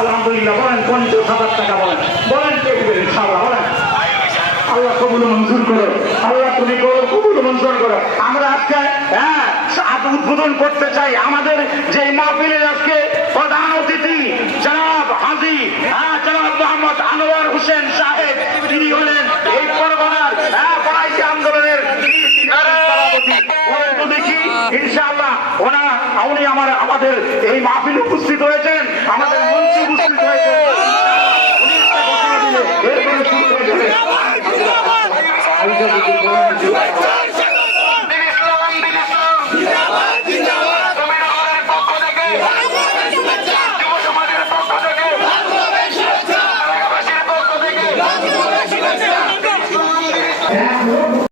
আলহামদুলিল্লাহ বলেন 50,000 টাকা বলেন বলেন কে দিবেন ইনশাআল্লাহ বলেন আল্লাহ কবুল মঞ্জুর করো আল্লাহ তুমি কবুল মঞ্জুর করো আমরা আজকে উদ্বোধন করতে চাই আমাদের যে মাহফিলের আজকে প্রধান অতিথি জনাব হাজী জনাব মোহাম্মদ আনোয়ার হোসেন সাহেব তিনি হলেন এই পরগনার বাড়াইশি আন্দোলনের দেখি ইনশাআল্লাহ উনি আমাদের এই মাহফিলে উপস্থিত হয়েছেন আমাদের মঞ্চে উপস্থিত হয়েছেন উনি একটা ঘোষণা দিলে এরপরে শুরু হয়ে যাবে